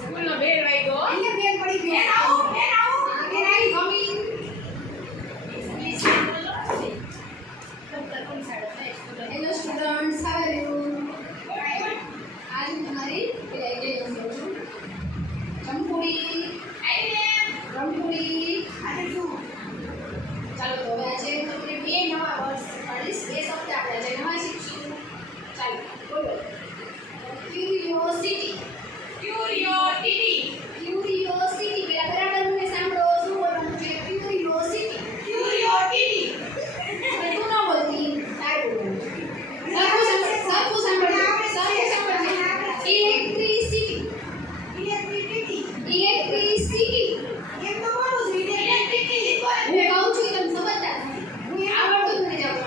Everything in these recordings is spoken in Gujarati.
સ્કૂલનો બેલ વાગ્યો. અહીંયા બેલ પડી ગઈ. Hello students, how are you? आज हमारी रंगोली ચાલો તો હવે આજે તમને બે નવા વર્ડ શીખવાડીશ. બે શબ્દ આપણે આજે નવા શીખીશું. ચાલો બોલો. ક્યુરિયોસિટી. ક્યુરિયોસિટી પેલા બરાબર મને સાંભળો. શું બોલવાનું છે? ક્યુરિયોસિટી. તું ન બોલતી. સારું સાપુ સાંભળજો. ઇલેક્ટ્રિસિટી. હું કહું છું તમે સમજતા નથી. હું આવડતું જ નથી. જાઉં આગળ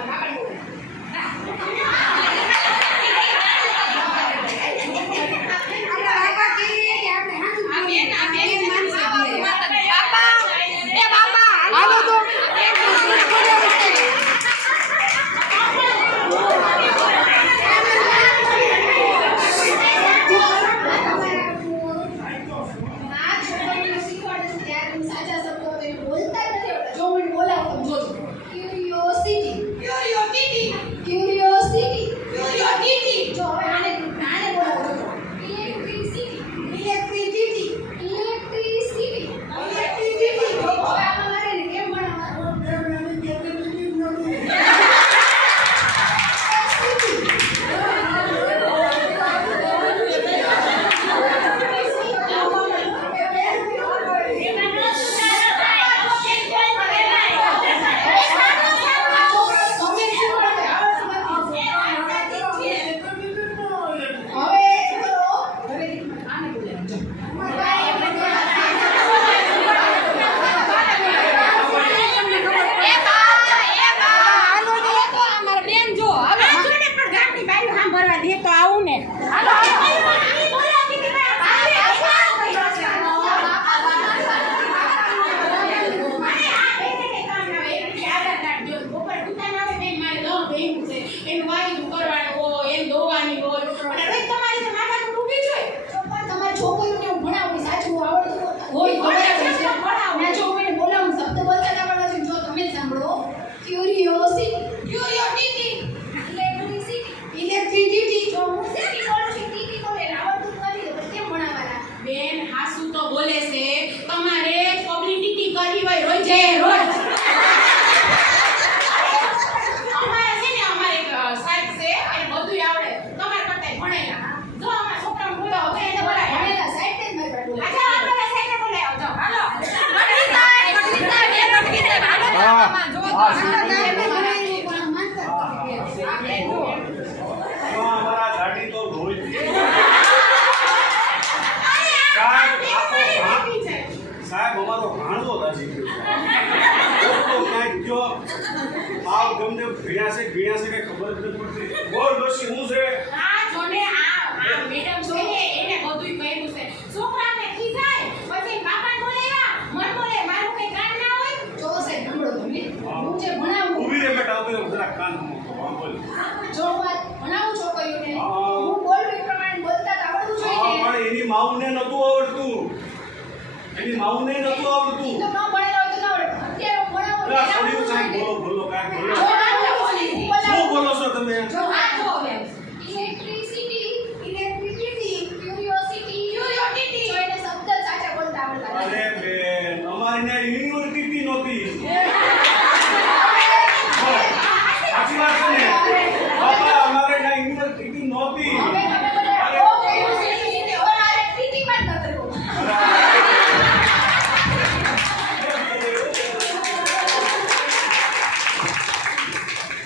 માઉને નતું આવડતું. બોલો કાંઈ બોલો. શું બોલો છો તમે? અરે બેન, અમારી ને યુનિવર્સિટી નહોતી. સાચી વાત છે ને?